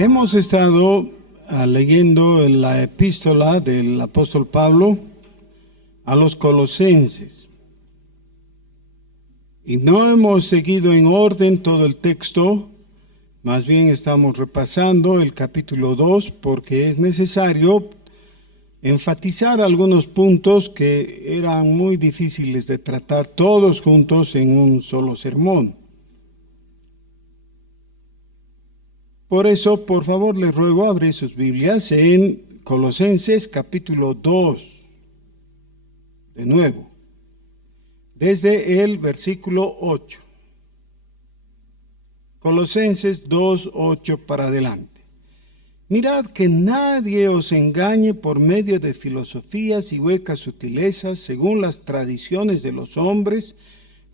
Hemos estado leyendo la epístola del apóstol Pablo a los Colosenses. Y no hemos seguido en orden todo el texto, más bien estamos repasando el capítulo 2 porque es necesario enfatizar algunos puntos que eran muy difíciles de tratar todos juntos en un solo sermón. Por eso, por favor, les ruego abrir sus Biblias en Colosenses capítulo 2, de nuevo, desde el versículo 8. Colosenses 2, 8 para adelante. Mirad que nadie os engañe por medio de filosofías y huecas sutilezas, según las tradiciones de los hombres,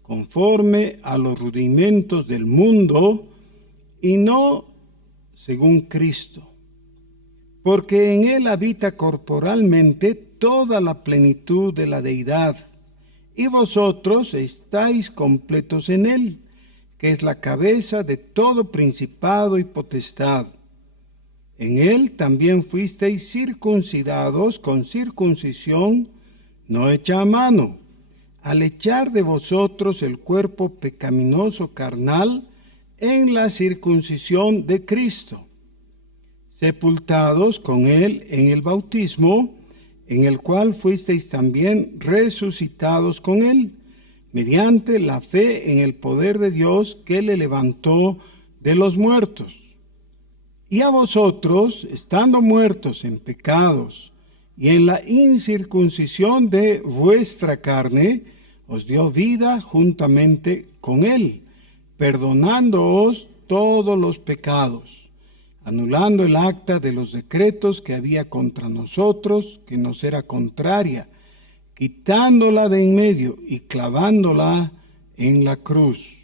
conforme a los rudimentos del mundo, y no según Cristo, porque en Él habita corporalmente toda la plenitud de la deidad, y vosotros estáis completos en Él, que es la cabeza de todo principado y potestad. En Él también fuisteis circuncidados con circuncisión no hecha a mano, al echar de vosotros el cuerpo pecaminoso carnal en la circuncisión de Cristo, sepultados con Él en el bautismo, en el cual fuisteis también resucitados con Él, mediante la fe en el poder de Dios que le levantó de los muertos. Y a vosotros, estando muertos en pecados y en la incircuncisión de vuestra carne, os dio vida juntamente con Él, perdonándoos todos los pecados, anulando el acta de los decretos que había contra nosotros, que nos era contraria, quitándola de en medio y clavándola en la cruz.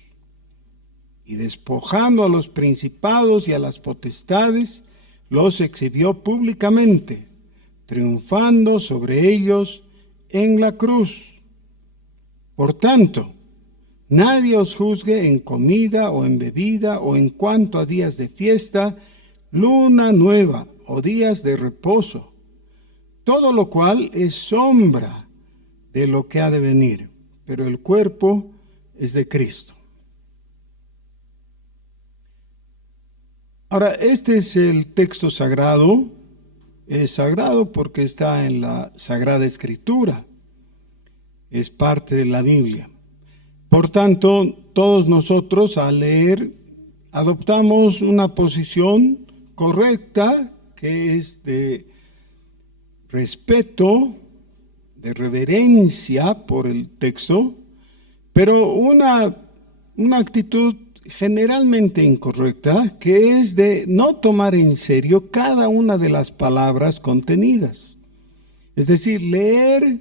Y despojando a los principados y a las potestades, los exhibió públicamente, triunfando sobre ellos en la cruz. Por tanto, nadie os juzgue en comida o en bebida o en cuanto a días de fiesta, luna nueva o días de reposo, todo lo cual es sombra de lo que ha de venir, pero el cuerpo es de Cristo. Ahora, este es el texto sagrado. Es sagrado porque está en la Sagrada Escritura. Es parte de la Biblia. Por tanto, todos nosotros al leer adoptamos una posición correcta que es de respeto, de reverencia por el texto, pero una actitud generalmente incorrecta que es de no tomar en serio cada una de las palabras contenidas. Es decir, leer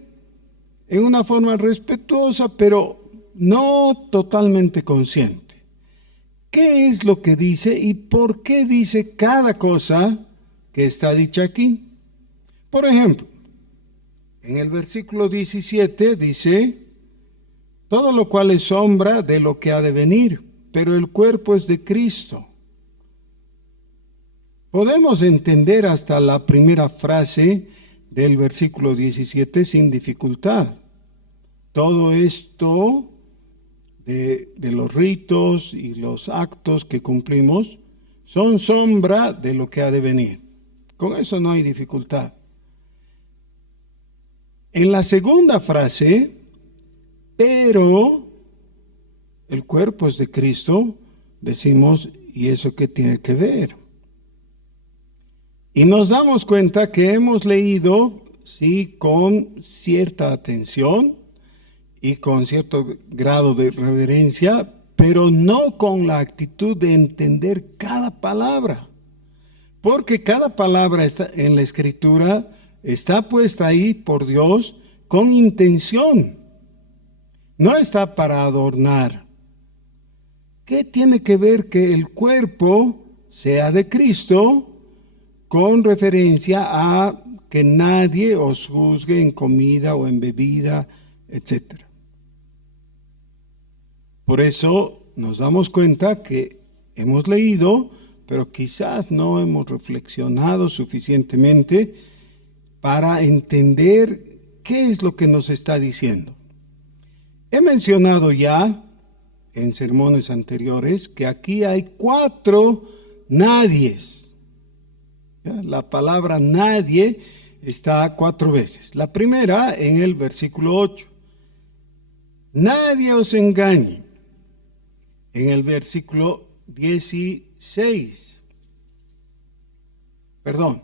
en una forma respetuosa, pero no totalmente consciente. ¿Qué es lo que dice y por qué dice cada cosa que está dicha aquí? Por ejemplo, en el versículo 17 dice, todo lo cual es sombra de lo que ha de venir, pero el cuerpo es de Cristo. Podemos entender hasta la primera frase del versículo 17 sin dificultad. Todo esto de los ritos y los actos que cumplimos son sombra de lo que ha de venir. Con eso no hay dificultad. En la segunda frase, pero el cuerpo es de Cristo, decimos, ¿y eso qué tiene que ver? Y nos damos cuenta que hemos leído, sí, con cierta atención y con cierto grado de reverencia, pero no con la actitud de entender cada palabra. Porque cada palabra está en la Escritura está puesta ahí por Dios con intención. No está para adornar. ¿Qué tiene que ver que el cuerpo sea de Cristo con referencia a que nadie os juzgue en comida o en bebida, etcétera? Por eso nos damos cuenta que hemos leído pero quizás no hemos reflexionado suficientemente para entender qué es lo que nos está diciendo. He mencionado ya en sermones anteriores que aquí hay 4 nadies. La palabra nadie está 4 veces. La primera en el versículo 8. Nadie os engañe. En el versículo 16. Perdón,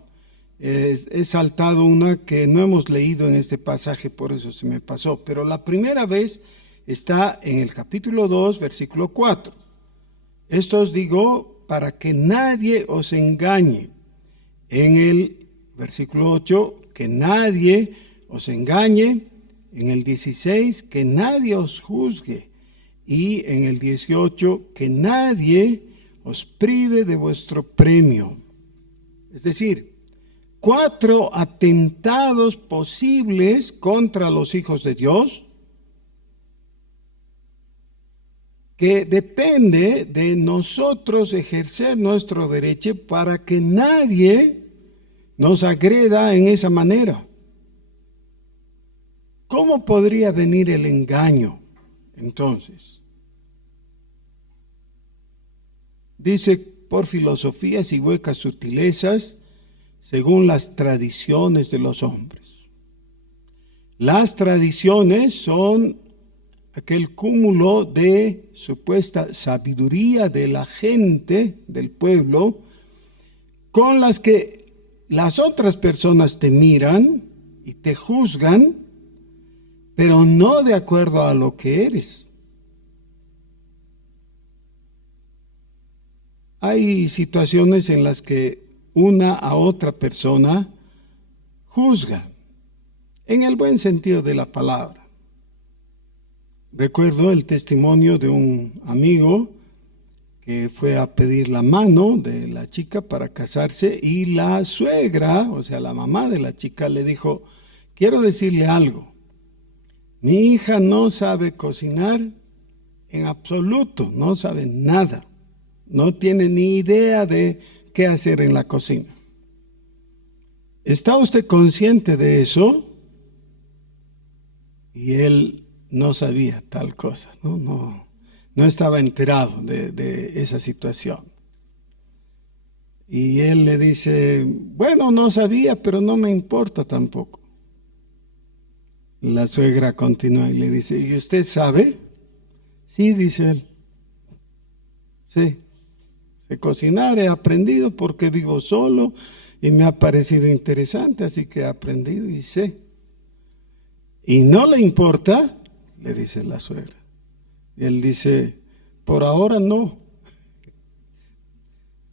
he saltado una que no hemos leído en este pasaje, por eso se me pasó. Pero la primera vez está en el capítulo 2, versículo 4. Esto os digo para que nadie os engañe. En el versículo 8, que nadie os engañe. En el 16, que nadie os juzgue. Y en el 18, que nadie os prive de vuestro premio. Es decir, 4 atentados posibles contra los hijos de Dios, que depende de nosotros ejercer nuestro derecho para que nadie nos agreda en esa manera. ¿Cómo podría venir el engaño entonces? Dice, por filosofías y huecas sutilezas, según las tradiciones de los hombres. Las tradiciones son aquel cúmulo de supuesta sabiduría de la gente, del pueblo, con las que las otras personas te miran y te juzgan, pero no de acuerdo a lo que eres. Hay situaciones en las que una a otra persona juzga, en el buen sentido de la palabra. Recuerdo el testimonio de un amigo que fue a pedir la mano de la chica para casarse y la suegra, o sea, la mamá de la chica, le dijo, quiero decirle algo. Mi hija no sabe cocinar en absoluto, no sabe nada, no tiene ni idea de qué hacer en la cocina. ¿Está usted consciente de eso? Y él no sabía tal cosa, no estaba enterado de esa situación. Y él le dice, bueno, no sabía, pero no me importa tampoco. La suegra continúa y le dice, ¿y usted sabe? Sí, dice él. Sí, sé cocinar, he aprendido porque vivo solo y me ha parecido interesante, así que he aprendido y sé. ¿Y no le importa? Le dice la suegra. Y él dice, por ahora no.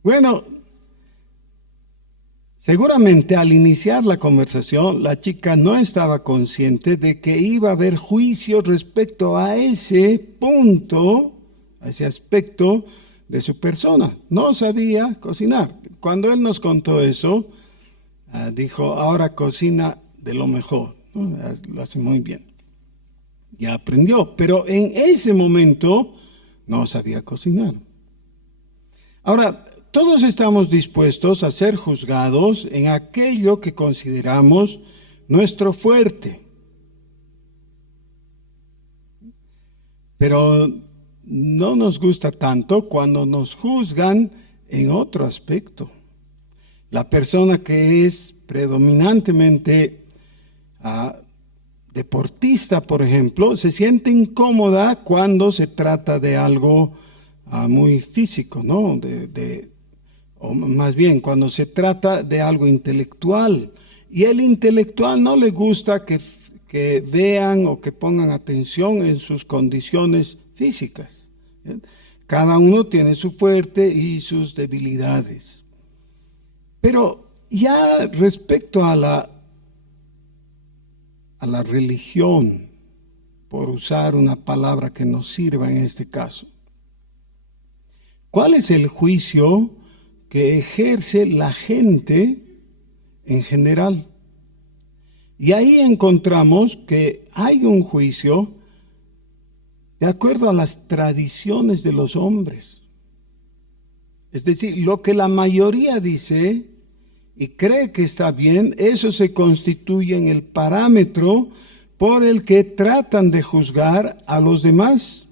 Bueno, seguramente al iniciar la conversación, la chica no estaba consciente de que iba a haber juicio respecto a ese punto, a ese aspecto de su persona. No sabía cocinar. Cuando él nos contó eso, dijo, ahora cocina de lo mejor, ¿no? Lo hace muy bien. Ya aprendió, pero en ese momento no sabía cocinar. Ahora, todos estamos dispuestos a ser juzgados en aquello que consideramos nuestro fuerte. Pero no nos gusta tanto cuando nos juzgan en otro aspecto. La persona que es predominantemente deportista, por ejemplo, se siente incómoda cuando se trata de algo muy físico, ¿no? O más bien, cuando se trata de algo intelectual. Y el intelectual no le gusta que vean o que pongan atención en sus condiciones físicas. ¿Bien? Cada uno tiene su fuerte y sus debilidades. Pero ya respecto a la religión, por usar una palabra que nos sirva en este caso, ¿cuál es el juicio que ejerce la gente en general? Y ahí encontramos que hay un juicio de acuerdo a las tradiciones de los hombres. Es decir, lo que la mayoría dice y cree que está bien, eso se constituye en el parámetro por el que tratan de juzgar a los demás.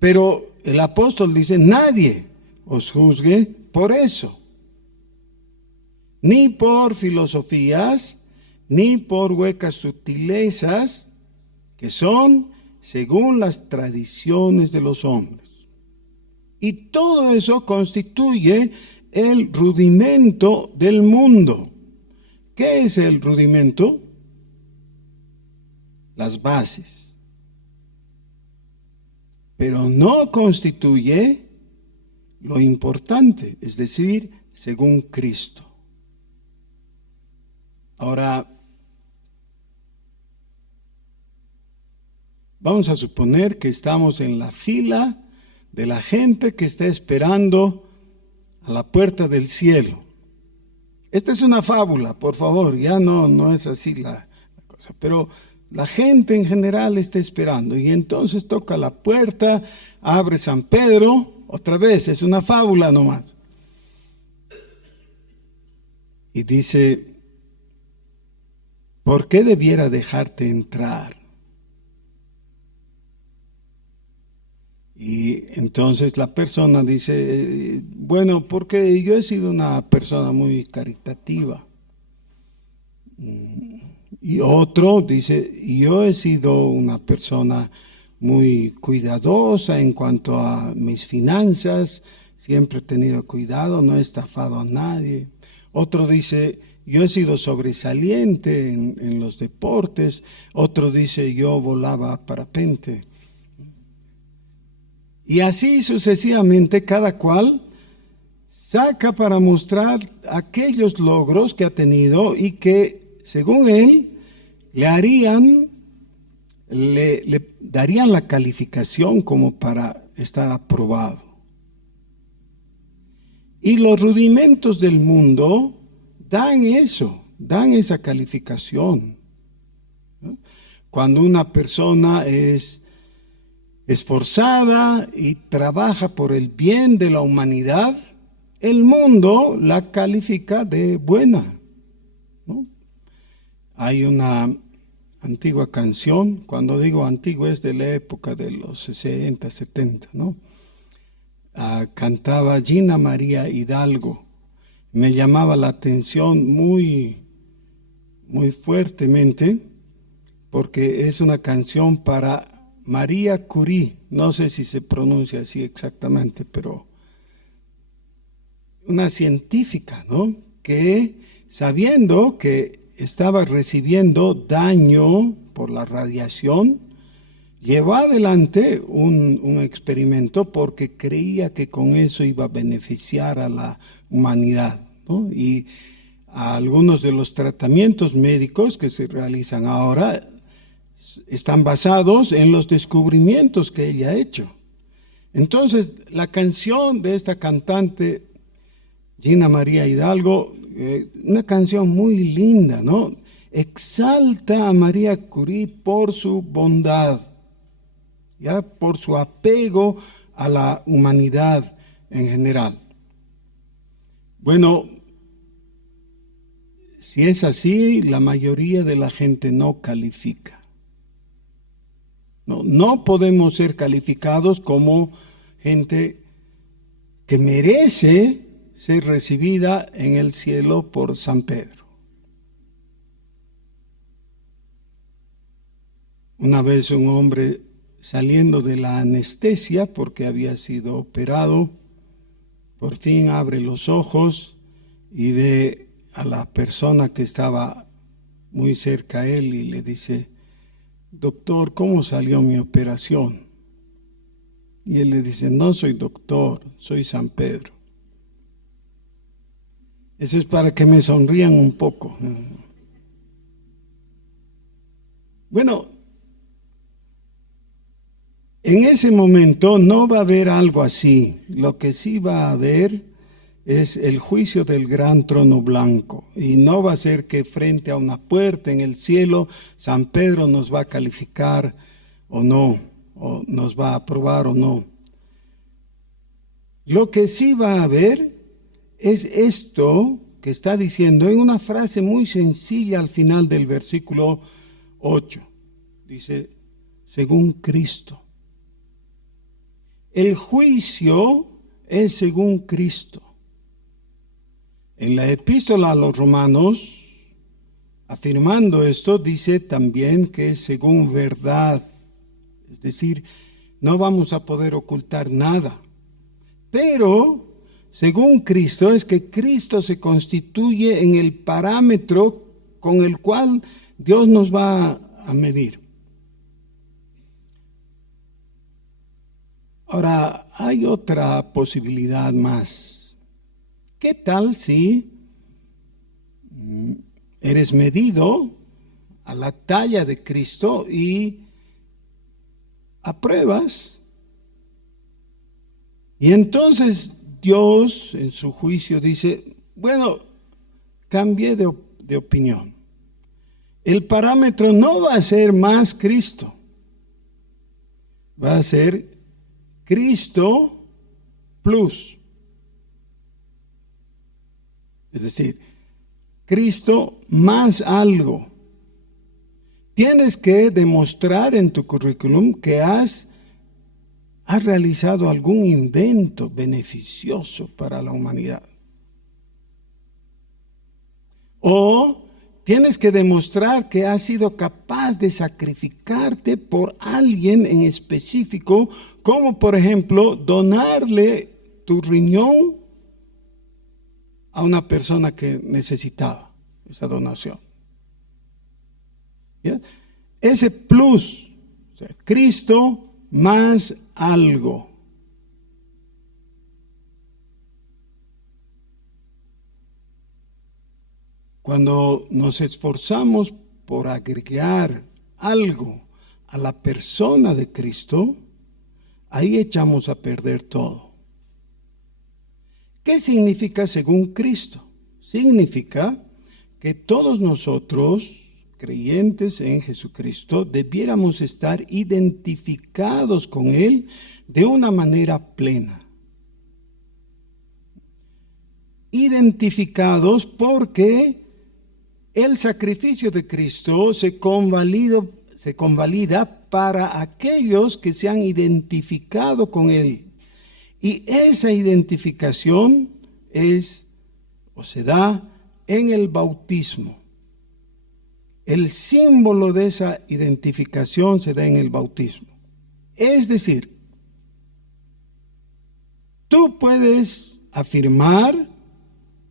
Pero el apóstol dice, nadie os juzgue por eso, ni por filosofías, ni por huecas sutilezas, que son según las tradiciones de los hombres. Y todo eso constituye el rudimento del mundo. ¿Qué es el rudimento? Las bases. Pero no constituye lo importante, es decir, según Cristo. Ahora, vamos a suponer que estamos en la fila de la gente que está esperando a la puerta del cielo. Esta es una fábula, por favor, ya no es así la cosa, pero la gente en general está esperando y entonces toca la puerta, abre San Pedro, otra vez, es una fábula nomás. Y dice, ¿por qué debiera dejarte entrar? Y entonces la persona dice, bueno, porque yo he sido una persona muy caritativa. Y otro dice, yo he sido una persona muy cuidadosa en cuanto a mis finanzas, siempre he tenido cuidado, no he estafado a nadie. Otro dice, yo he sido sobresaliente en los deportes. Otro dice, yo volaba parapente. Y así sucesivamente cada cual saca para mostrar aquellos logros que ha tenido y que, según él, le darían la calificación como para estar aprobado. Y los rudimentos del mundo dan eso, dan esa calificación. Cuando una persona es esforzada y trabaja por el bien de la humanidad, el mundo la califica de buena, ¿no? Hay una antigua canción, cuando digo antigua es de la época de los 60, 70, ¿no? Cantaba Gina María Hidalgo. Me llamaba la atención muy fuertemente porque es una canción para María Curie, no sé si se pronuncia así exactamente, pero una científica, ¿no? Que sabiendo que estaba recibiendo daño por la radiación, llevó adelante un experimento porque creía que con eso iba a beneficiar a la humanidad, ¿no? Y algunos de los tratamientos médicos que se realizan ahora están basados en los descubrimientos que ella ha hecho. Entonces, la canción de esta cantante, Gina María Hidalgo, una canción muy linda, ¿no? Exalta a María Curie por su bondad, ya por su apego a la humanidad en general. Bueno, si es así, la mayoría de la gente no califica. No podemos ser calificados como gente que merece ser recibida en el cielo por San Pedro. Una vez un hombre saliendo de la anestesia porque había sido operado, por fin abre los ojos y ve a la persona que estaba muy cerca a él y le dice, doctor, ¿cómo salió mi operación? Y él le dice, no soy doctor, soy San Pedro. Eso es para que me sonrían un poco. Bueno, en ese momento no va a haber algo así. Lo que sí va a haber es el juicio del gran trono blanco. Y no va a ser que frente a una puerta en el cielo, San Pedro nos va a calificar o no, o nos va a aprobar o no. Lo que sí va a haber es esto que está diciendo en una frase muy sencilla al final del versículo 8. Dice, según Cristo. El juicio es según Cristo. En la epístola a los Romanos, afirmando esto, dice también que es según verdad. Es decir, no vamos a poder ocultar nada. Pero, según Cristo, es que Cristo se constituye en el parámetro con el cual Dios nos va a medir. Ahora, hay otra posibilidad más. ¿Qué tal si eres medido a la talla de Cristo y apruebas? Y entonces Dios en su juicio dice, bueno, cambié de opinión. El parámetro no va a ser más Cristo, va a ser Cristo plus. Es decir, Cristo más algo. Tienes que demostrar en tu currículum que has realizado algún invento beneficioso para la humanidad. O tienes que demostrar que has sido capaz de sacrificarte por alguien en específico, como por ejemplo donarle tu riñón a una persona que necesitaba esa donación. ¿Ya? Ese plus, o sea, Cristo más algo. Cuando nos esforzamos por agregar algo a la persona de Cristo, ahí echamos a perder todo. ¿Qué significa según Cristo? Significa que todos nosotros, creyentes en Jesucristo, debiéramos estar identificados con Él de una manera plena. Identificados porque el sacrificio de Cristo se convalida para aquellos que se han identificado con Él. Y esa identificación se da en el bautismo. El símbolo de esa identificación se da en el bautismo. Es decir, tú puedes afirmar,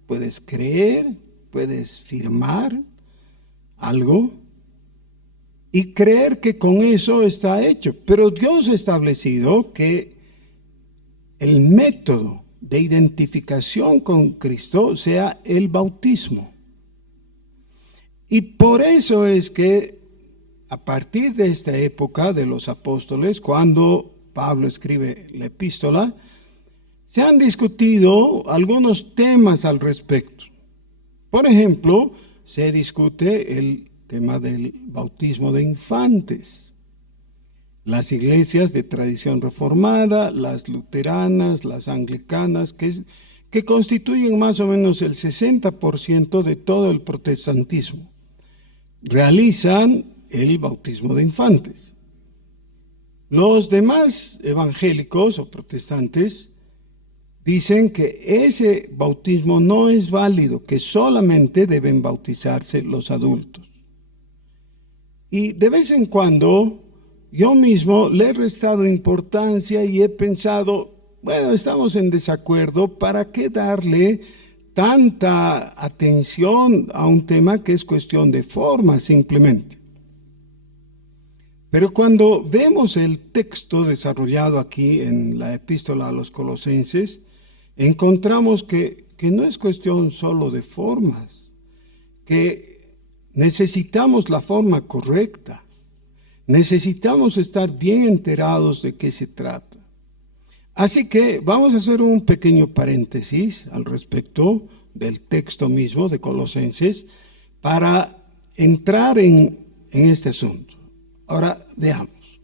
puedes creer, puedes firmar algo y creer que con eso está hecho. Pero Dios ha establecido que el método de identificación con Cristo sea el bautismo. Y por eso es que a partir de esta época de los apóstoles, cuando Pablo escribe la epístola, se han discutido algunos temas al respecto. Por ejemplo, se discute el tema del bautismo de infantes. Las iglesias de tradición reformada, las luteranas, las anglicanas, que constituyen más o menos el 60% de todo el protestantismo, realizan el bautismo de infantes. Los demás evangélicos o protestantes dicen que ese bautismo no es válido, que solamente deben bautizarse los adultos. Y de vez en cuando yo mismo le he restado importancia y he pensado, bueno, estamos en desacuerdo, ¿para qué darle tanta atención a un tema que es cuestión de forma simplemente? Pero cuando vemos el texto desarrollado aquí en la epístola a los Colosenses, encontramos que no es cuestión solo de formas, que necesitamos la forma correcta, necesitamos estar bien enterados de qué se trata. Así que vamos a hacer un pequeño paréntesis al respecto del texto mismo de Colosenses para entrar en este asunto. Ahora veamos.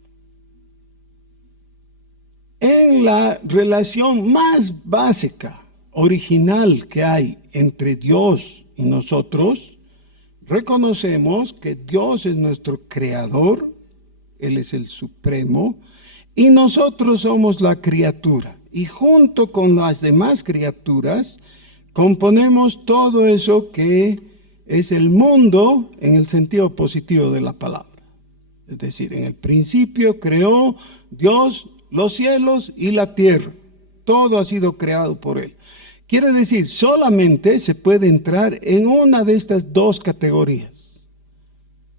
En la relación más básica, original que hay entre Dios y nosotros, reconocemos que Dios es nuestro creador, Él es el supremo, y nosotros somos la criatura. Y junto con las demás criaturas, componemos todo eso que es el mundo en el sentido positivo de la palabra. Es decir, en el principio creó Dios los cielos y la tierra. Todo ha sido creado por Él. Quiere decir, solamente se puede entrar en una de estas dos categorías: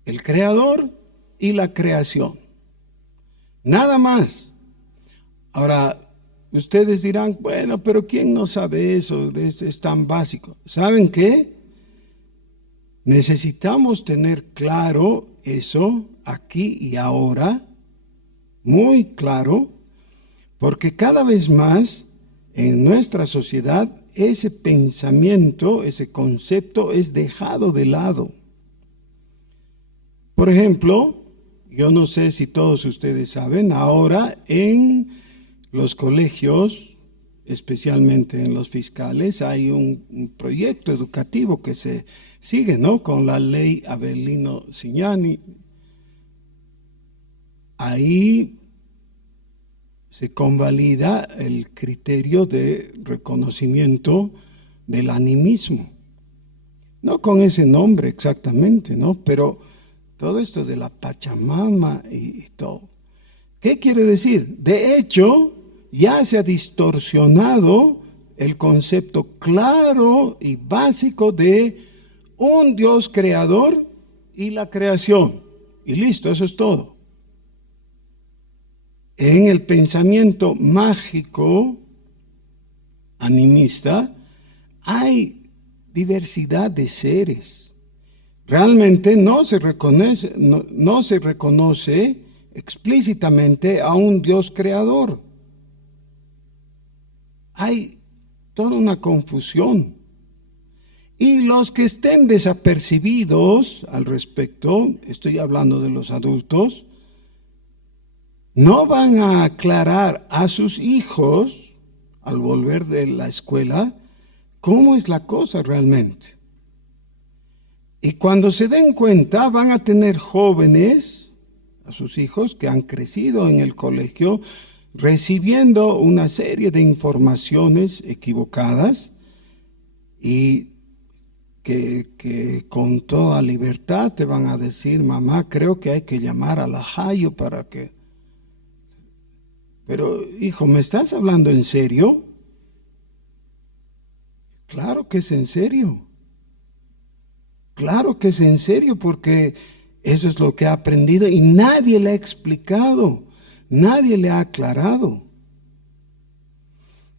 el creador y la creación. Nada más. Ahora, ustedes dirán, bueno, pero ¿quién no sabe eso? Es tan básico. ¿Saben qué? Necesitamos tener claro eso aquí y ahora, muy claro, porque cada vez más en nuestra sociedad ese pensamiento, ese concepto es dejado de lado. Por ejemplo, yo no sé si todos ustedes saben, ahora en los colegios, especialmente en los fiscales, hay un proyecto educativo que se sigue, ¿no?, con la ley Avelino Cignani. Ahí se convalida el criterio de reconocimiento del animismo. No con ese nombre exactamente, ¿no? Pero todo esto de la Pachamama y todo. ¿Qué quiere decir? De hecho, ya se ha distorsionado el concepto claro y básico de un Dios creador y la creación. Y listo, eso es todo. En el pensamiento mágico animista hay diversidad de seres. Realmente no se reconoce explícitamente a un Dios creador. Hay toda una confusión. Y los que estén desapercibidos al respecto, estoy hablando de los adultos, no van a aclarar a sus hijos al volver de la escuela cómo es la cosa realmente. Y cuando se den cuenta van a tener jóvenes, a sus hijos que han crecido en el colegio, recibiendo una serie de informaciones equivocadas y que con toda libertad te van a decir, mamá, creo que hay que llamar a la Jayo para que... Pero, hijo, ¿me estás hablando en serio? Claro que es en serio. Claro que es en serio, porque eso es lo que ha aprendido y nadie le ha explicado, nadie le ha aclarado.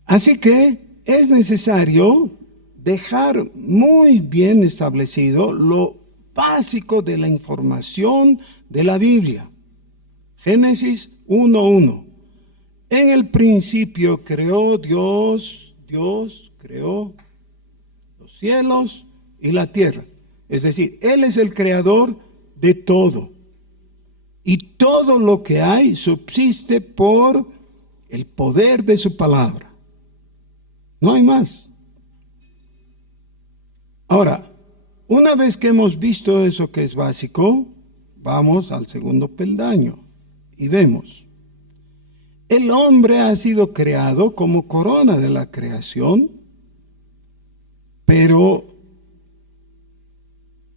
Así que es necesario dejar muy bien establecido lo básico de la información de la Biblia. Génesis 1:1. En el principio creó Dios creó los cielos y la tierra. Es decir, Él es el creador de todo. Y todo lo que hay subsiste por el poder de su palabra. No hay más. Ahora, una vez que hemos visto eso que es básico, vamos al segundo peldaño y vemos. El hombre ha sido creado como corona de la creación, pero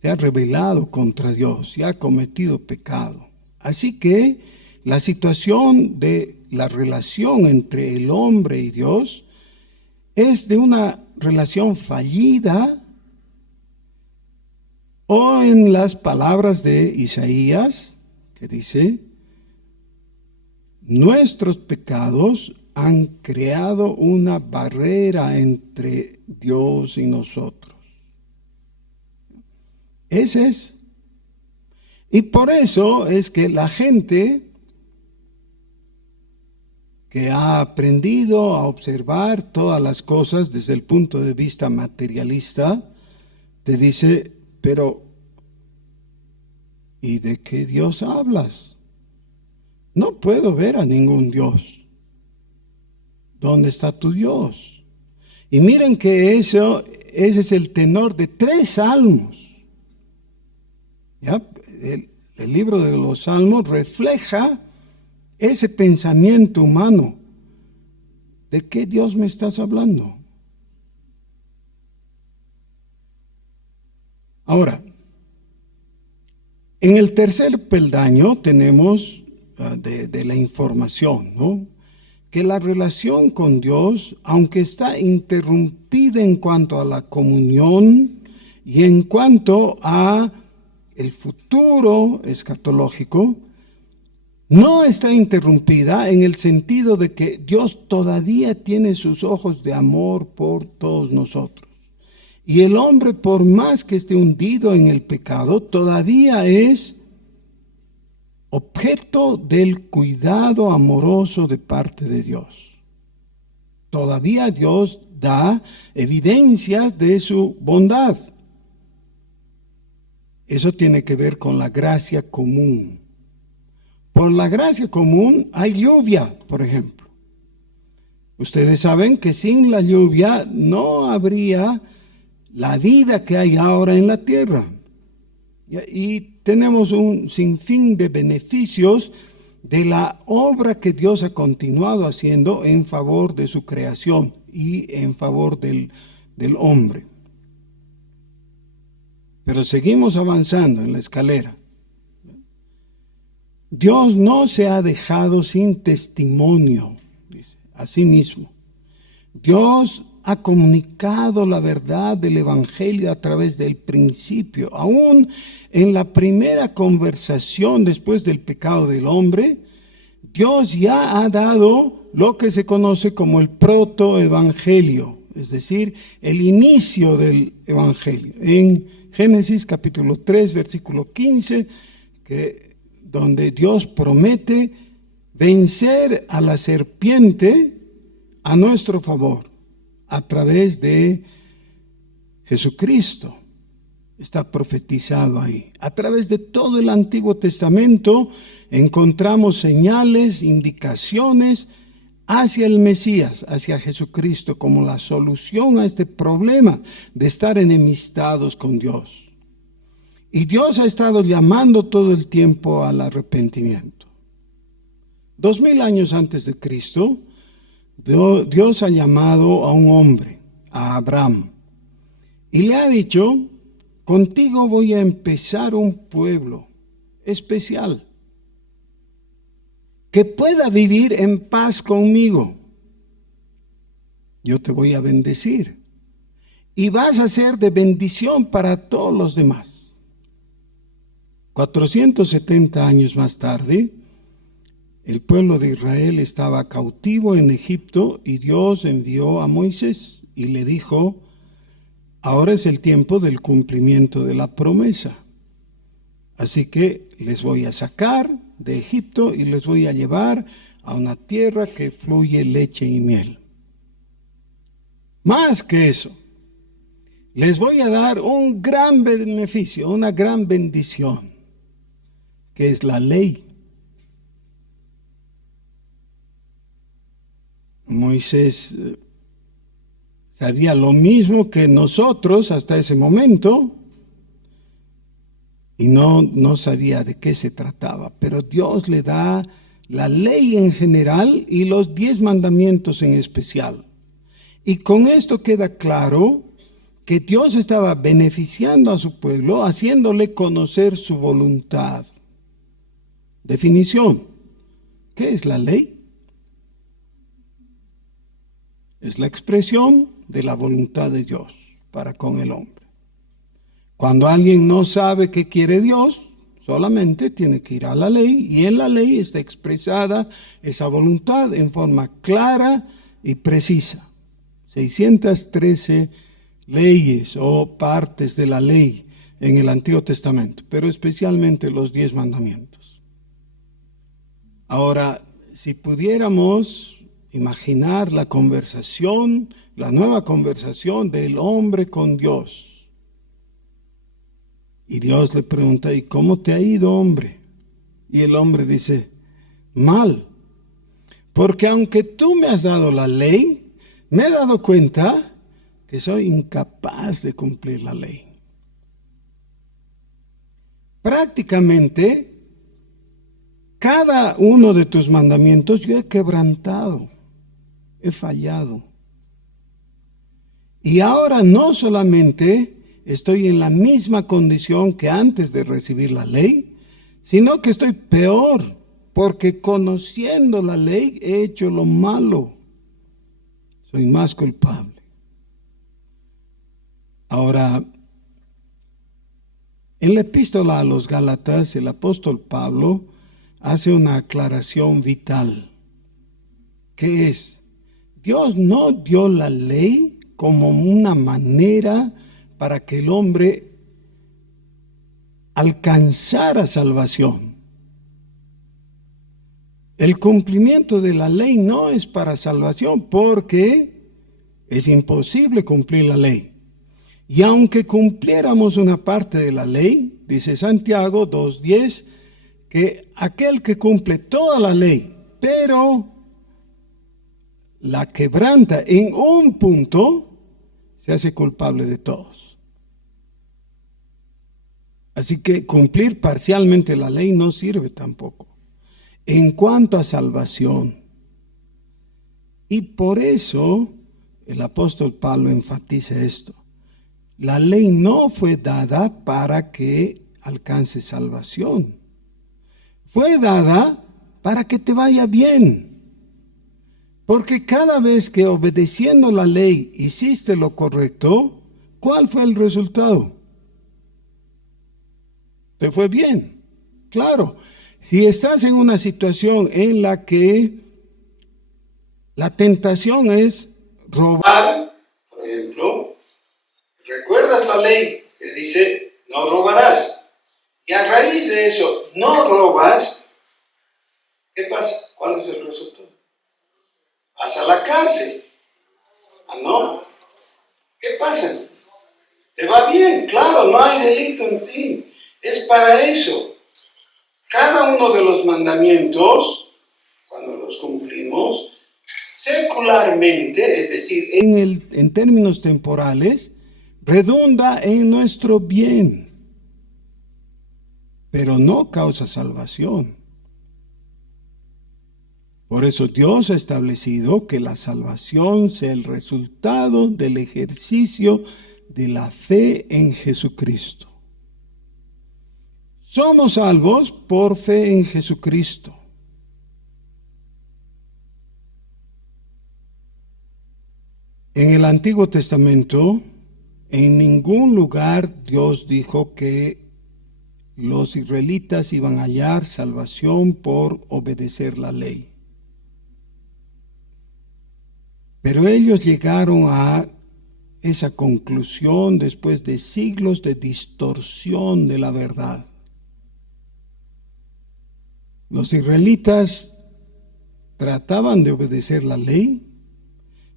se ha rebelado contra Dios y ha cometido pecado. Así que la situación de la relación entre el hombre y Dios es de una relación fallida, o en las palabras de Isaías, que dice, nuestros pecados han creado una barrera entre Dios y nosotros. Ese es. Y por eso es que la gente que ha aprendido a observar todas las cosas desde el punto de vista materialista, te dice, pero ¿y de qué Dios hablas? No puedo ver a ningún Dios. ¿Dónde está tu Dios? Y miren que ese es el tenor de 3 salmos. ¿Ya? El libro de los Salmos refleja ese pensamiento humano. ¿De qué Dios me estás hablando? Ahora, en el tercer peldaño tenemos de la información, ¿no? Que la relación con Dios, aunque está interrumpida en cuanto a la comunión y en cuanto a el futuro escatológico, no está interrumpida en el sentido de que Dios todavía tiene sus ojos de amor por todos nosotros. Y el hombre, por más que esté hundido en el pecado, todavía es objeto del cuidado amoroso de parte de Dios. Todavía Dios da evidencias de su bondad. Eso tiene que ver con la gracia común. Por la gracia común hay lluvia, por ejemplo. Ustedes saben que sin la lluvia no habría la vida que hay ahora en la tierra. Y tenemos un sinfín de beneficios de la obra que Dios ha continuado haciendo en favor de su creación y en favor del hombre. Pero seguimos avanzando en la escalera. Dios no se ha dejado sin testimonio, dice, a sí mismo. Dios ha comunicado la verdad del Evangelio a través del principio. Aún en la primera conversación después del pecado del hombre, Dios ya ha dado lo que se conoce como el protoevangelio, es decir, el inicio del Evangelio. En Génesis capítulo 3, versículo 15, donde Dios promete vencer a la serpiente a nuestro favor a través de Jesucristo. Está profetizado ahí. A través de todo el Antiguo Testamento encontramos señales, indicaciones hacia el Mesías, hacia Jesucristo, como la solución a este problema de estar enemistados con Dios. Y Dios ha estado llamando todo el tiempo al arrepentimiento. 2000 años antes de Cristo, Dios ha llamado a un hombre, a Abraham, y le ha dicho: contigo voy a empezar un pueblo especial que pueda vivir en paz conmigo. Yo te voy a bendecir y vas a ser de bendición para todos los demás. 470 años más tarde, el pueblo de Israel estaba cautivo en Egipto y Dios envió a Moisés y le dijo: ahora es el tiempo del cumplimiento de la promesa. Así que les voy a sacar de Egipto y les voy a llevar a una tierra que fluye leche y miel. Más que eso, les voy a dar un gran beneficio, una gran bendición, que es la ley. Moisés sabía lo mismo que nosotros hasta ese momento y no sabía de qué se trataba, pero Dios le da la ley en general y los 10 mandamientos en especial. Y con esto queda claro que Dios estaba beneficiando a su pueblo, haciéndole conocer su voluntad. Definición: ¿qué es la ley? Es la expresión de la voluntad de Dios para con el hombre. Cuando alguien no sabe qué quiere Dios, solamente tiene que ir a la ley, y en la ley está expresada esa voluntad en forma clara y precisa. 613 leyes o partes de la ley en el Antiguo Testamento, pero especialmente los 10 mandamientos. Ahora, si pudiéramos imaginar la conversación, la nueva conversación del hombre con Dios. Y Dios le pregunta: ¿y cómo te ha ido, hombre? Y el hombre dice: mal, Porque aunque tú me has dado la ley, me he dado cuenta que soy incapaz de cumplir la ley. Prácticamente, cada uno de tus mandamientos yo he quebrantado, he fallado. Y ahora no solamente estoy en la misma condición que antes de recibir la ley, sino que estoy peor, porque conociendo la ley he hecho lo malo. Soy más culpable. Ahora, en la epístola a los Gálatas, el apóstol Pablo hace una aclaración vital, que es, Dios no dio la ley como una manera para que el hombre alcanzara salvación. El cumplimiento de la ley no es para salvación, porque es imposible cumplir la ley. Y aunque cumpliéramos una parte de la ley, dice Santiago 2:10, que aquel que cumple toda la ley, pero la quebranta en un punto, se hace culpable de todos. Así que cumplir parcialmente la ley no sirve tampoco. En cuanto a salvación. Y por eso el apóstol Pablo enfatiza esto. La ley no fue dada para que alcances salvación. Fue dada para que te vaya bien. Porque cada vez que obedeciendo la ley hiciste lo correcto, ¿cuál fue el resultado? Te fue bien. Claro, si estás en una situación en la que la tentación es robar, por ejemplo, recuerdas la ley que dice no robarás, y a raíz de eso no robas, ¿qué pasa? ¿Cuál es el resultado? Vas a la cárcel. ¿Ah, no? ¿Qué pasa? Te va bien, claro, no hay delito en ti. Es para eso. Cada uno de los mandamientos, cuando los cumplimos, secularmente, es decir, en términos temporales, redunda en nuestro bien, pero no causa salvación. Por eso Dios ha establecido que la salvación sea el resultado del ejercicio de la fe en Jesucristo. Somos salvos por fe en Jesucristo. En el Antiguo Testamento, en ningún lugar Dios dijo que los israelitas iban a hallar salvación por obedecer la ley. Pero ellos llegaron a esa conclusión después de siglos de distorsión de la verdad. Los israelitas trataban de obedecer la ley,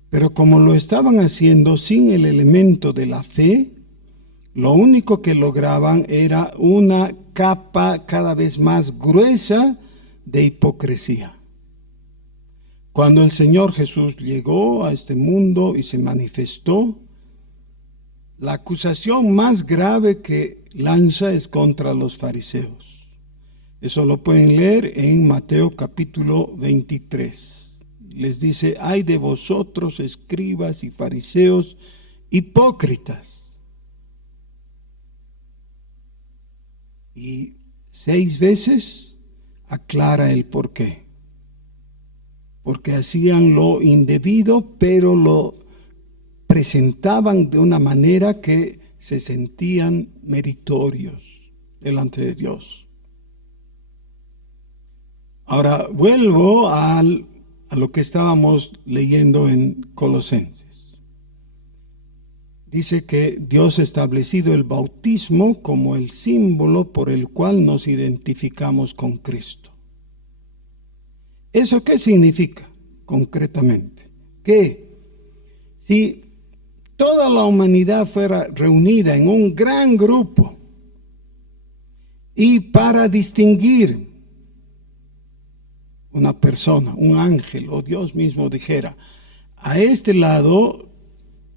pero como lo estaban haciendo sin el elemento de la fe, lo único que lograban era una capa cada vez más gruesa de hipocresía. Cuando el Señor Jesús llegó a este mundo y se manifestó, la acusación más grave que lanza es contra los fariseos. Eso lo pueden leer en Mateo capítulo 23. Les dice, ay de vosotros, escribas y fariseos, hipócritas. Y 6 veces aclara el porqué. Porque hacían lo indebido, pero lo presentaban de una manera que se sentían meritorios delante de Dios. Ahora vuelvo a lo que estábamos leyendo en Colosenses. Dice que Dios ha establecido el bautismo como el símbolo por el cual nos identificamos con Cristo. ¿Eso qué significa concretamente? Que si toda la humanidad fuera reunida en un gran grupo y para distinguir una persona, un ángel o Dios mismo dijera, a este lado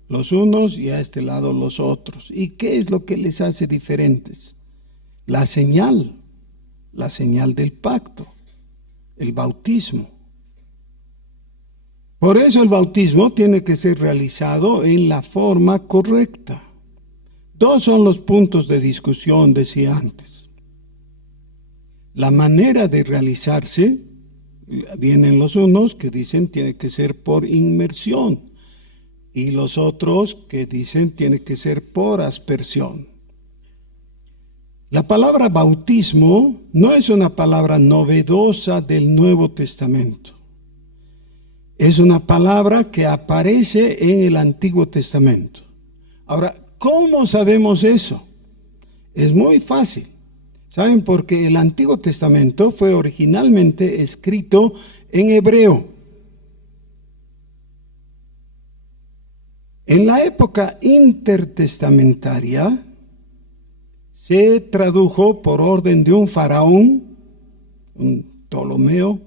los unos y a este lado los otros. ¿Y qué es lo que les hace diferentes? La señal del pacto, el bautismo. Por eso el bautismo tiene que ser realizado en la forma correcta. Dos son los puntos de discusión, decía antes. La manera de realizarse, vienen los unos que dicen tiene que ser por inmersión y los otros que dicen tiene que ser por aspersión. La palabra bautismo no es una palabra novedosa del Nuevo Testamento. Es una palabra que aparece en el Antiguo Testamento. Ahora, ¿cómo sabemos eso? Es muy fácil. ¿Saben? Porque el Antiguo Testamento fue originalmente escrito en hebreo. En la época intertestamentaria se tradujo por orden de un faraón, un Ptolomeo,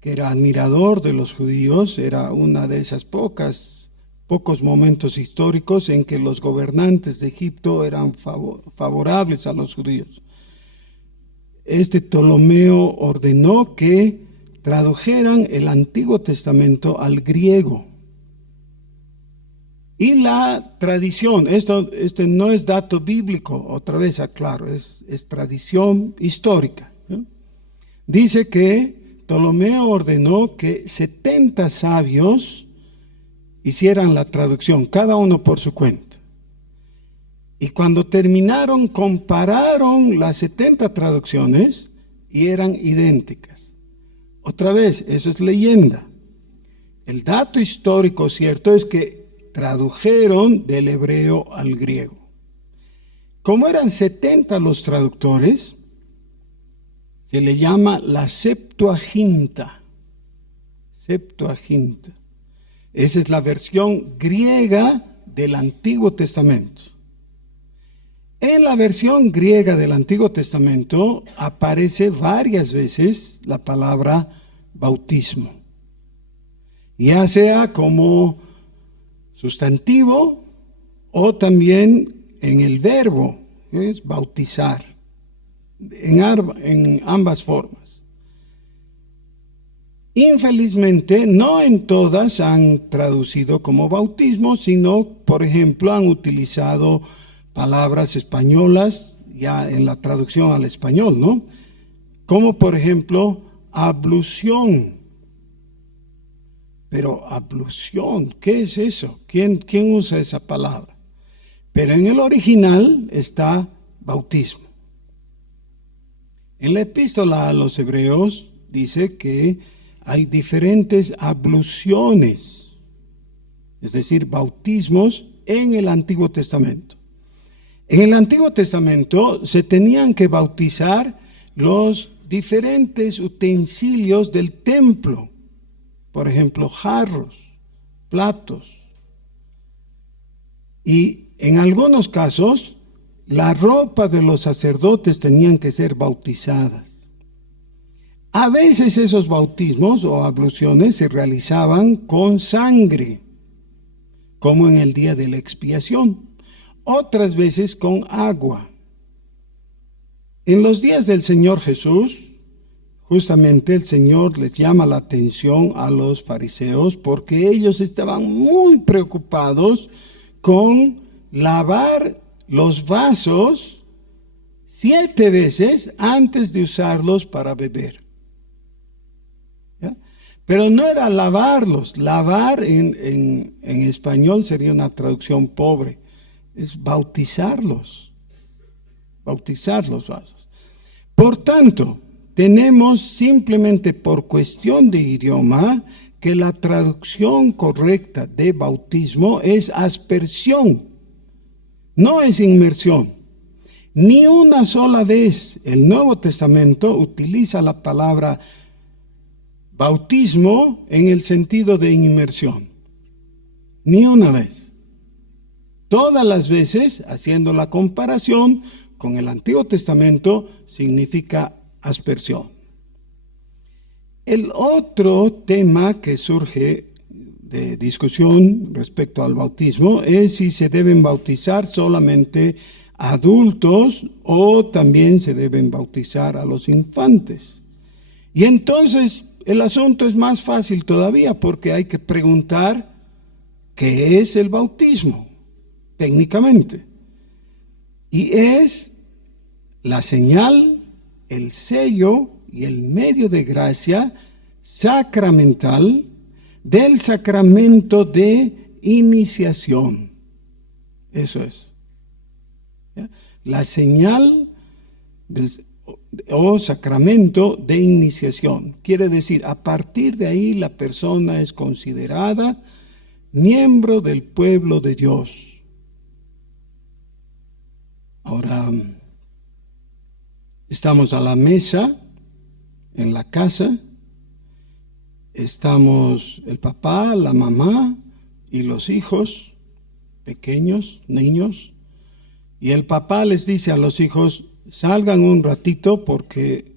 que era admirador de los judíos, era una de esas pocos momentos históricos en que los gobernantes de Egipto eran favorables a los judíos. Este Ptolomeo ordenó que tradujeran el Antiguo Testamento al griego. Y la tradición, esto no es dato bíblico, otra vez aclaro, es tradición histórica, ¿no? Dice que Ptolomeo ordenó que 70 sabios hicieran la traducción, cada uno por su cuenta. Y cuando terminaron, compararon las 70 traducciones y eran idénticas. Otra vez, eso es leyenda. El dato histórico cierto es que tradujeron del hebreo al griego. Como eran 70 los traductores, se le llama la Septuaginta. Septuaginta. Esa es la versión griega del Antiguo Testamento. En la versión griega del Antiguo Testamento aparece varias veces la palabra bautismo, ya sea como sustantivo o también en el verbo, es bautizar, en ambas formas. Infelizmente, no en todas han traducido como bautismo, sino, por ejemplo, han utilizado palabras españolas ya en la traducción al español, ¿no? Como, por ejemplo, ablución. Pero ablución, ¿qué es eso? ¿Quién usa esa palabra? Pero en el original está bautismo. En la epístola a los Hebreos dice que hay diferentes abluciones, es decir, bautismos en el Antiguo Testamento. En el Antiguo Testamento se tenían que bautizar los diferentes utensilios del templo. Por ejemplo, jarros, platos. Y en algunos casos, la ropa de los sacerdotes tenían que ser bautizadas. A veces esos bautismos o abluciones se realizaban con sangre, como en el día de la expiación. Otras veces con agua. En los días del Señor Jesús, justamente el Señor les llama la atención a los fariseos porque ellos estaban muy preocupados con lavar los vasos 7 veces antes de usarlos para beber. ¿Ya? Pero no era lavarlos. Lavar en español sería una traducción pobre. Es bautizarlos. Bautizar los vasos. Por tanto, tenemos simplemente por cuestión de idioma que la traducción correcta de bautismo es aspersión, no es inmersión. Ni una sola vez el Nuevo Testamento utiliza la palabra bautismo en el sentido de inmersión. Ni una vez. Todas las veces, haciendo la comparación con el Antiguo Testamento, significa aspersión. El otro tema que surge de discusión respecto al bautismo es si se deben bautizar solamente adultos o también se deben bautizar a los infantes. Y entonces el asunto es más fácil todavía porque hay que preguntar qué es el bautismo técnicamente. Y es la señal, el sello y el medio de gracia sacramental del sacramento de iniciación. Eso es. ¿Ya? La señal o sacramento de iniciación. Quiere decir, a partir de ahí la persona es considerada miembro del pueblo de Dios. Ahora, estamos a la mesa, en la casa, estamos el papá, la mamá y los hijos pequeños, niños, y el papá les dice a los hijos, salgan un ratito porque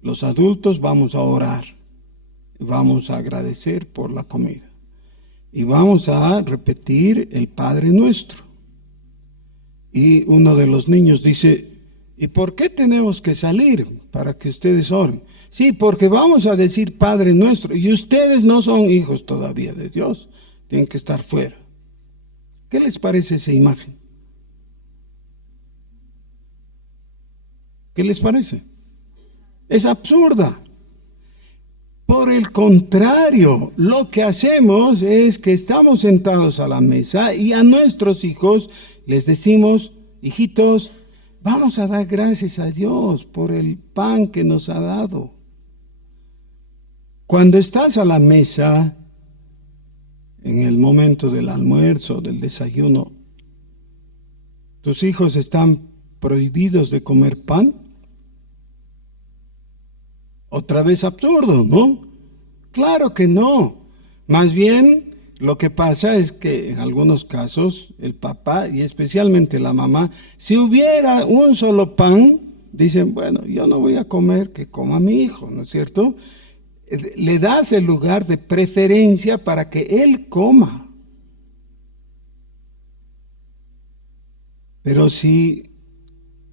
los adultos vamos a orar, vamos a agradecer por la comida y vamos a repetir el Padre Nuestro. Y uno de los niños dice, ¿y por qué tenemos que salir para que ustedes oren? Sí, porque vamos a decir Padre Nuestro y ustedes no son hijos todavía de Dios, tienen que estar fuera. ¿Qué les parece esa imagen? ¿Qué les parece? Es absurda. Por el contrario, lo que hacemos es que estamos sentados a la mesa y a nuestros hijos les decimos, hijitos, vamos a dar gracias a Dios por el pan que nos ha dado. Cuando estás a la mesa, en el momento del almuerzo, del desayuno, ¿tus hijos están prohibidos de comer pan? Otra vez absurdo, ¿no? Claro que no. Más bien, lo que pasa es que en algunos casos, el papá y especialmente la mamá, si hubiera un solo pan, dicen, bueno, yo no voy a comer, que coma mi hijo, ¿no es cierto? Le das el lugar de preferencia para que él coma. Pero si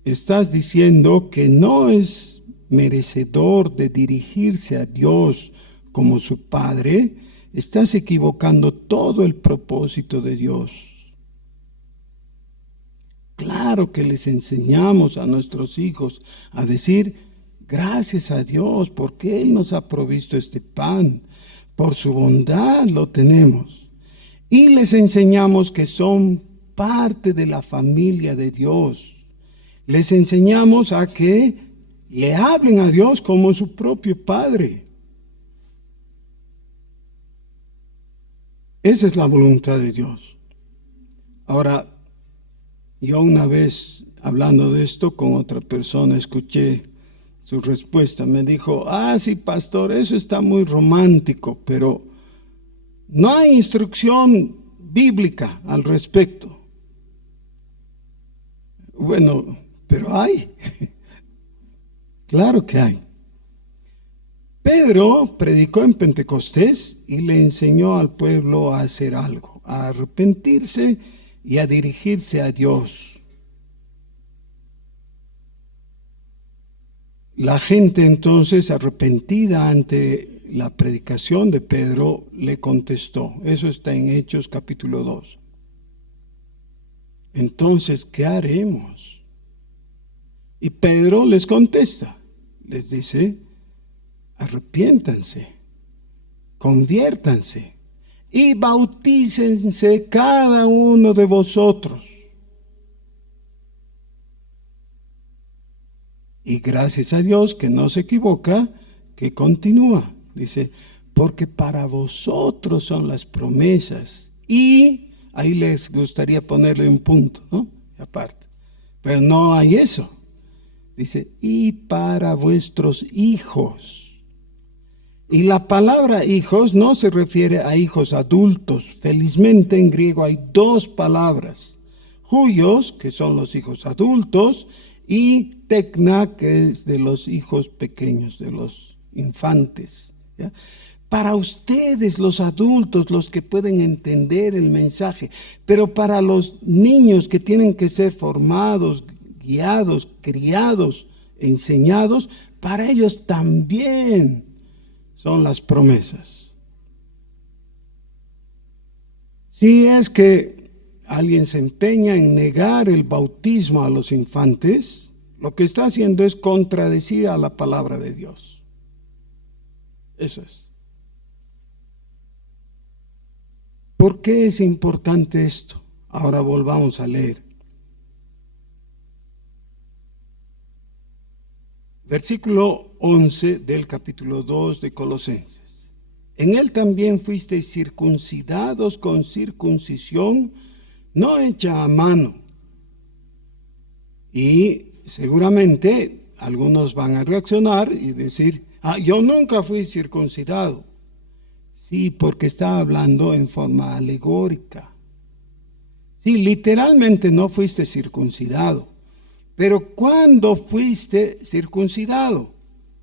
estás diciendo que no es merecedor de dirigirse a Dios como su Padre, estás equivocando todo el propósito de Dios. Claro que les enseñamos a nuestros hijos a decir, gracias a Dios, porque Él nos ha provisto este pan, por su bondad lo tenemos. Y les enseñamos que son parte de la familia de Dios. Les enseñamos a que le hablen a Dios como su propio Padre. Esa es la voluntad de Dios. Ahora, yo una vez hablando de esto con otra persona, escuché su respuesta. Me dijo, sí, pastor, eso está muy romántico, pero no hay instrucción bíblica al respecto. Bueno, pero hay. Claro que hay. Pedro predicó en Pentecostés y le enseñó al pueblo a hacer algo, a arrepentirse y a dirigirse a Dios. La gente entonces, arrepentida ante la predicación de Pedro, le contestó. Eso está en Hechos capítulo 2. Entonces, ¿qué haremos? Y Pedro les contesta, les dice, arrepiéntanse, conviértanse y bautícense cada uno de vosotros. Y gracias a Dios que no se equivoca, que continúa. Dice, porque para vosotros son las promesas. Y ahí les gustaría ponerle un punto, ¿no? Aparte. Pero no hay eso. Dice, y para vuestros hijos. Y la palabra hijos no se refiere a hijos adultos. Felizmente en griego hay dos palabras. Huios, que son los hijos adultos, y tecna, que es de los hijos pequeños, de los infantes, ¿ya? Para ustedes, los adultos, los que pueden entender el mensaje, pero para los niños que tienen que ser formados, guiados, criados, enseñados, para ellos también son las promesas. Si es que alguien se empeña en negar el bautismo a los infantes, lo que está haciendo es contradecir a la palabra de Dios. Eso es. ¿Por qué es importante esto? Ahora volvamos a leer. Versículo 11 del capítulo 2 de Colosenses. En él también fuisteis circuncidados con circuncisión no hecha a mano. Y seguramente algunos van a reaccionar y decir, yo nunca fui circuncidado. Sí, porque está hablando en forma alegórica. Sí, literalmente no fuiste circuncidado. Pero ¿cuándo fuiste circuncidado?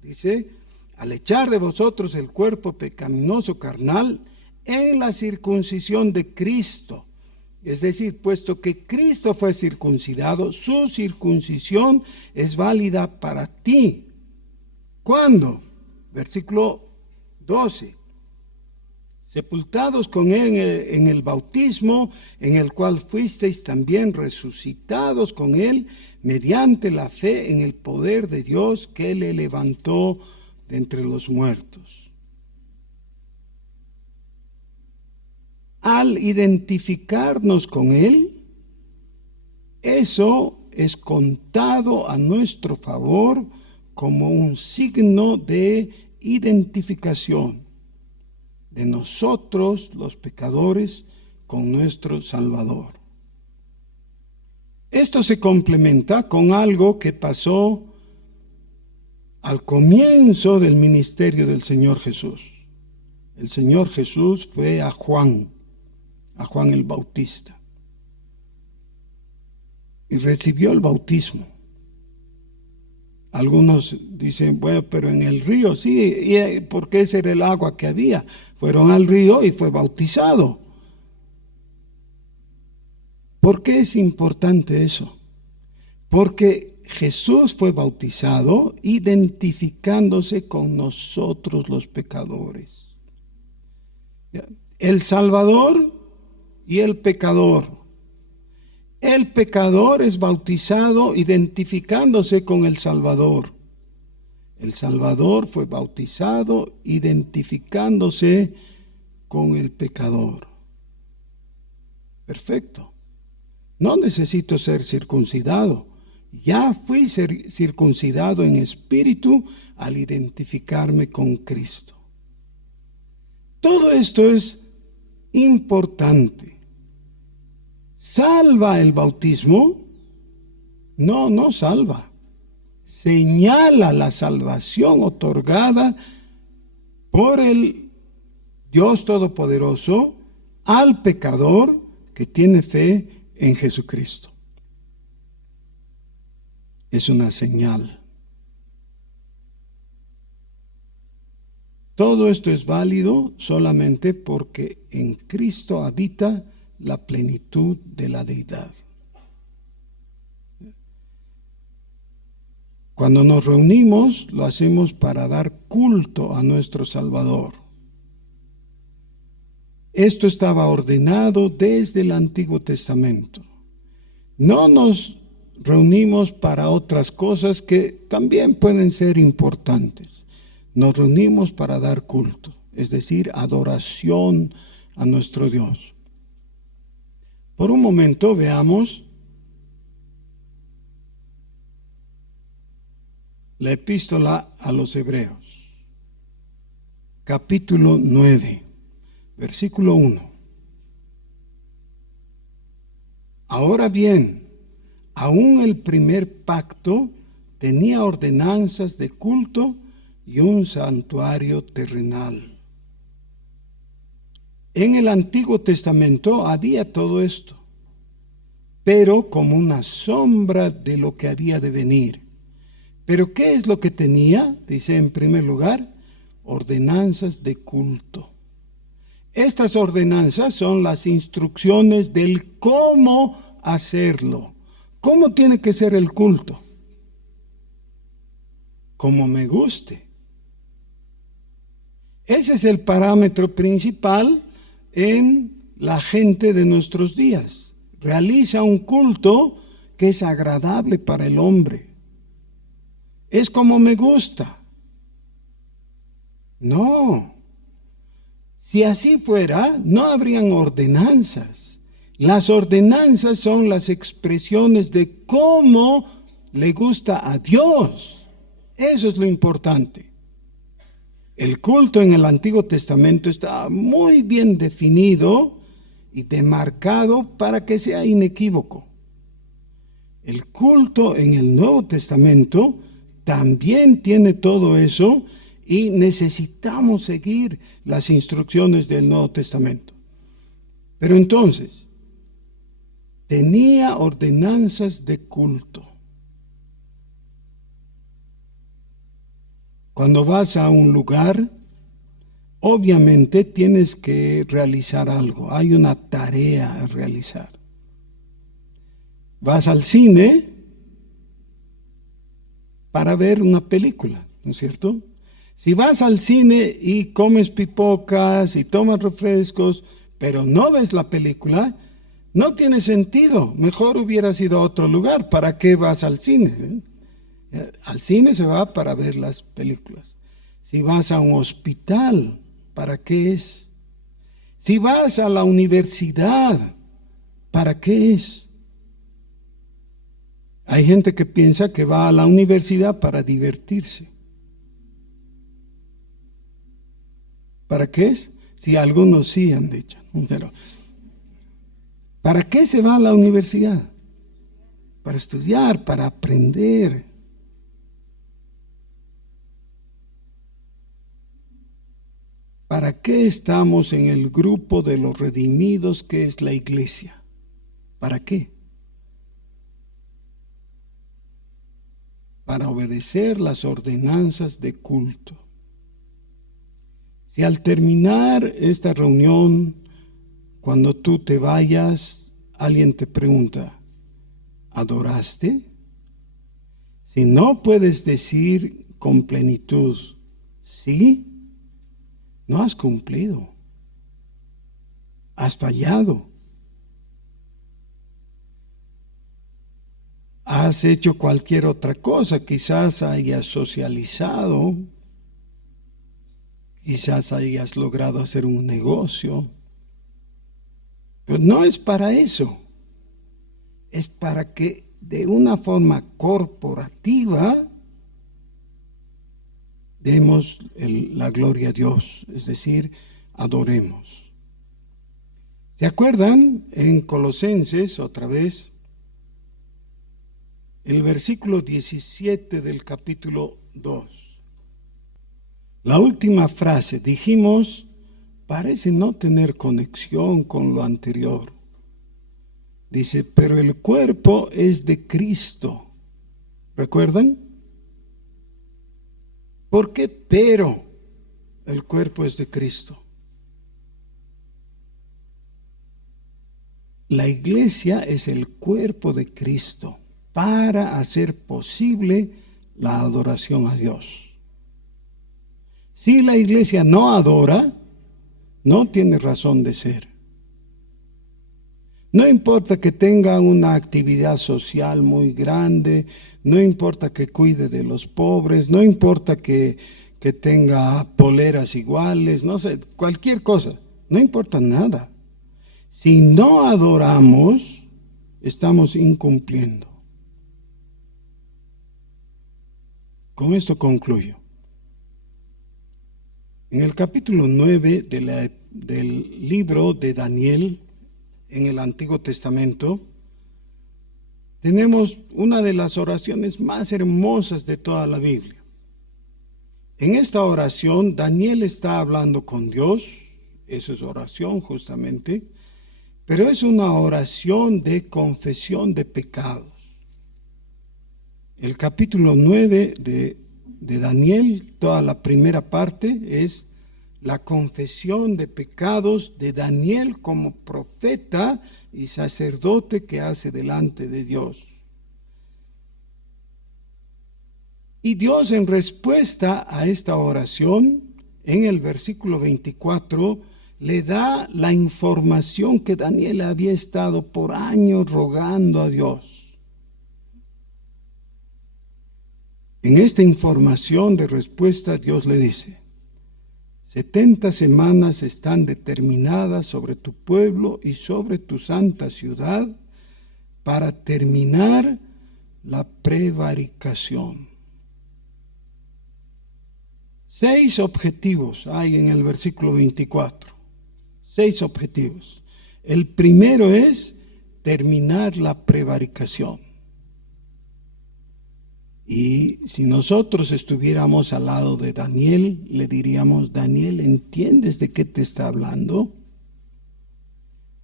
Dice, al echar de vosotros el cuerpo pecaminoso carnal en la circuncisión de Cristo. Es decir, puesto que Cristo fue circuncidado, su circuncisión es válida para ti. ¿Cuándo? Versículo 12. Sepultados con él en el bautismo, en el cual fuisteis también resucitados con él, mediante la fe en el poder de Dios que le levantó de entre los muertos. Al identificarnos con él, eso es contado a nuestro favor como un signo de identificación de nosotros los pecadores con nuestro Salvador. Esto se complementa con algo que pasó al comienzo del ministerio del Señor Jesús. El Señor Jesús fue a Juan el Bautista, y recibió el bautismo. Algunos dicen, bueno, pero en el río, sí, porque ese era el agua que había. Fueron al río y fue bautizado. ¿Por qué es importante eso? Porque Jesús fue bautizado identificándose con nosotros los pecadores. El Salvador y el pecador. El pecador es bautizado identificándose con el Salvador. El Salvador fue bautizado identificándose con el pecador. Perfecto. No necesito ser circuncidado. Ya fui circuncidado en espíritu al identificarme con Cristo. Todo esto es importante. ¿Salva el bautismo? No, no salva. Señala la salvación otorgada por el Dios Todopoderoso al pecador que tiene fe en Jesucristo. Es una señal. Todo esto es válido solamente porque en Cristo habita la plenitud de la deidad. Cuando nos reunimos, lo hacemos para dar culto a nuestro Salvador. Esto estaba ordenado desde el Antiguo Testamento. No nos reunimos para otras cosas que también pueden ser importantes. Nos reunimos para dar culto, es decir, adoración a nuestro Dios. Por un momento veamos la epístola a los Hebreos, capítulo 9, versículo 1. Ahora bien, aún el primer pacto tenía ordenanzas de culto y un santuario terrenal. En el Antiguo Testamento había todo esto, pero como una sombra de lo que había de venir. ¿Pero qué es lo que tenía? Dice en primer lugar, ordenanzas de culto. Estas ordenanzas son las instrucciones del cómo hacerlo. ¿Cómo tiene que ser el culto? Como me guste. Ese es el parámetro principal en la gente de nuestros días. Realiza un culto que es agradable para el hombre. Es como me gusta. No. Si así fuera, no habrían ordenanzas. Las ordenanzas son las expresiones de cómo le gusta a Dios. Eso es lo importante. El culto en el Antiguo Testamento está muy bien definido y demarcado para que sea inequívoco. El culto en el Nuevo Testamento también tiene todo eso y necesitamos seguir las instrucciones del Nuevo Testamento. Pero entonces, tenía ordenanzas de culto. Cuando vas a un lugar, obviamente tienes que realizar algo, hay una tarea a realizar. Vas al cine para ver una película, ¿no es cierto? Si vas al cine y comes pipocas y tomas refrescos, pero no ves la película, no tiene sentido. Mejor hubieras ido a otro lugar. ¿Para qué vas al cine? Al cine se va para ver las películas. Si vas a un hospital, ¿para qué es? Si vas a la universidad, ¿para qué es? Hay gente que piensa que va a la universidad para divertirse. ¿Para qué es? Si algunos sí han dicho. Pero, ¿para qué se va a la universidad? Para estudiar, para aprender. ¿Para qué estamos en el grupo de los redimidos que es la iglesia? ¿Para qué? Para obedecer las ordenanzas de culto. Si al terminar esta reunión, cuando tú te vayas, alguien te pregunta, ¿adoraste? Si no puedes decir con plenitud, sí, no has cumplido, has fallado, has hecho cualquier otra cosa, quizás hayas socializado, quizás hayas logrado hacer un negocio, pero no es para eso, es para que de una forma corporativa demos la gloria a Dios, es decir, adoremos. ¿Se acuerdan? En Colosenses, otra vez, el versículo 17 del capítulo 2. La última frase, dijimos, parece no tener conexión con lo anterior. Dice, pero el cuerpo es de Cristo. ¿Recuerdan? ¿Por qué pero el cuerpo es de Cristo? La iglesia es el cuerpo de Cristo para hacer posible la adoración a Dios. Si la iglesia no adora, no tiene razón de ser. No importa que tenga una actividad social muy grande, no importa que cuide de los pobres, no importa que tenga poleras iguales, no sé, cualquier cosa, no importa nada. Si no adoramos, estamos incumpliendo. Con esto concluyo. En el capítulo 9 del libro de Daniel, en el Antiguo Testamento, tenemos una de las oraciones más hermosas de toda la Biblia. En esta oración, Daniel está hablando con Dios, eso es oración justamente, pero es una oración de confesión de pecados. El capítulo 9 de de Daniel, toda la primera parte, es la confesión de pecados de Daniel como profeta y sacerdote que hace delante de Dios. Y Dios, en respuesta a esta oración, en el versículo 24, le da la información que Daniel había estado por años rogando a Dios. En esta información de respuesta, Dios le dice: 70 semanas están determinadas sobre tu pueblo y sobre tu santa ciudad para terminar la prevaricación. 6 objetivos hay en el versículo 24. 6 objetivos. El primero es terminar la prevaricación. Y si nosotros estuviéramos al lado de Daniel, le diríamos: Daniel, ¿entiendes de qué te está hablando?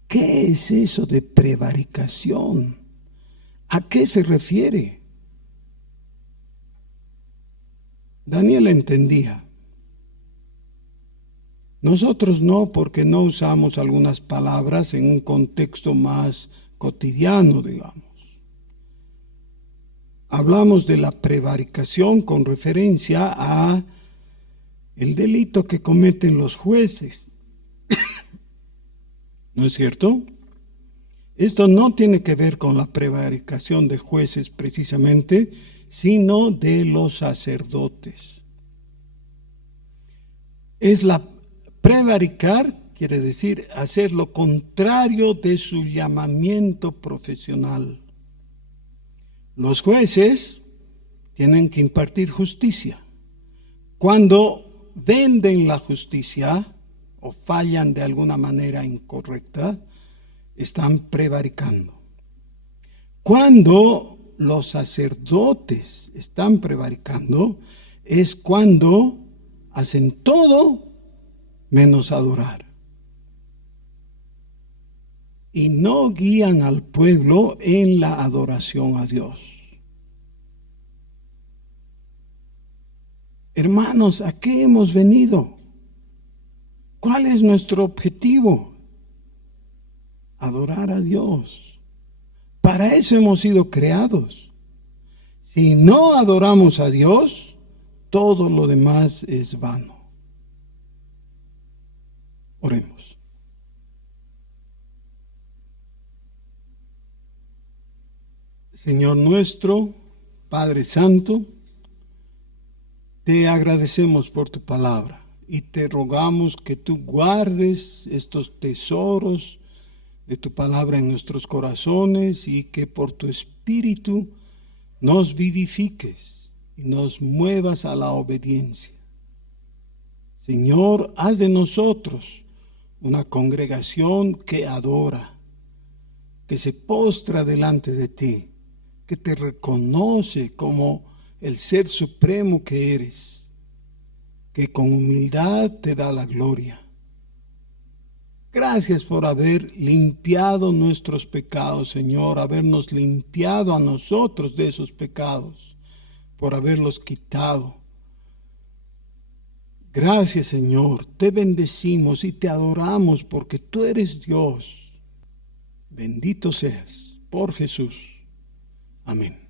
¿Qué es eso de prevaricación? ¿A qué se refiere? Daniel entendía. Nosotros no, porque no usamos algunas palabras en un contexto más cotidiano, digamos. Hablamos de la prevaricación con referencia a el delito que cometen los jueces. ¿No es cierto? Esto no tiene que ver con la prevaricación de jueces precisamente, sino de los sacerdotes. Prevaricar quiere decir hacer lo contrario de su llamamiento profesional. Los jueces tienen que impartir justicia. Cuando venden la justicia o fallan de alguna manera incorrecta, están prevaricando. Cuando los sacerdotes están prevaricando, es cuando hacen todo menos adorar. Y no guían al pueblo en la adoración a Dios. Hermanos, ¿a qué hemos venido? ¿Cuál es nuestro objetivo? Adorar a Dios. Para eso hemos sido creados. Si no adoramos a Dios, todo lo demás es vano. Oremos. Señor nuestro, Padre Santo, te agradecemos por tu palabra y te rogamos que tú guardes estos tesoros de tu palabra en nuestros corazones y que por tu Espíritu nos vivifiques y nos muevas a la obediencia. Señor, haz de nosotros una congregación que adora, que se postra delante de ti, que te reconoce como el ser supremo que eres, que con humildad te da la gloria. Gracias por haber limpiado nuestros pecados, Señor, habernos limpiado a nosotros de esos pecados, por haberlos quitado. Gracias, Señor, te bendecimos y te adoramos porque tú eres Dios. Bendito seas por Jesús. Amén.